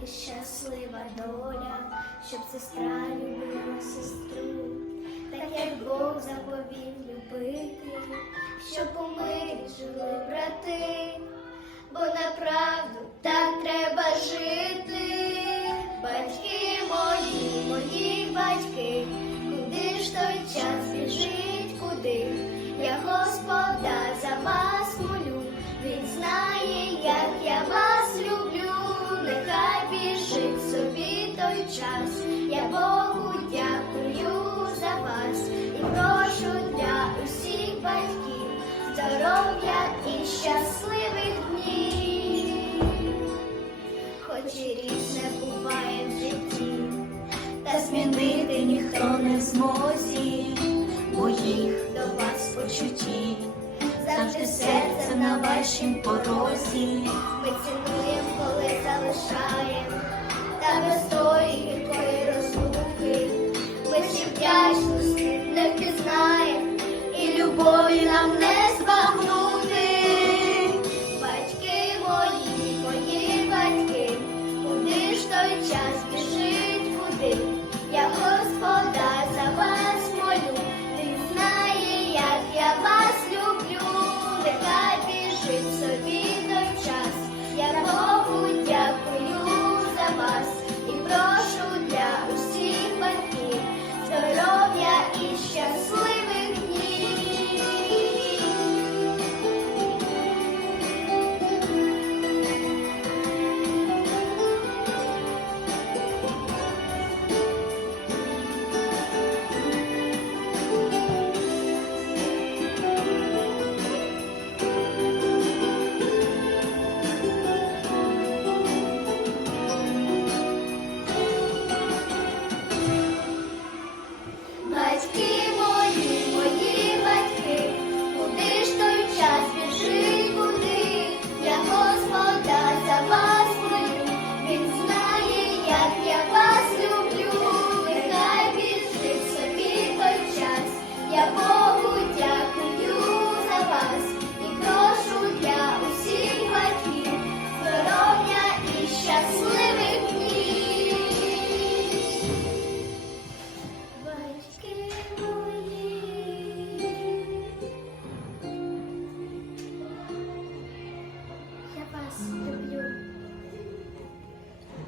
тільки щаслива доля, щоб сестра любила сестру, так як Бог заповів любити, щоб у мирі жили брати, бо направду так треба час, я Богу дякую за вас і прошу для усіх батьків здоров'я і щасливих днів. Хоч і різне буває в житті, та змінити ніхто не змозі моїх до вас почуттів. Завжди серце на вашім порозі. Ми любові нам не збагнути.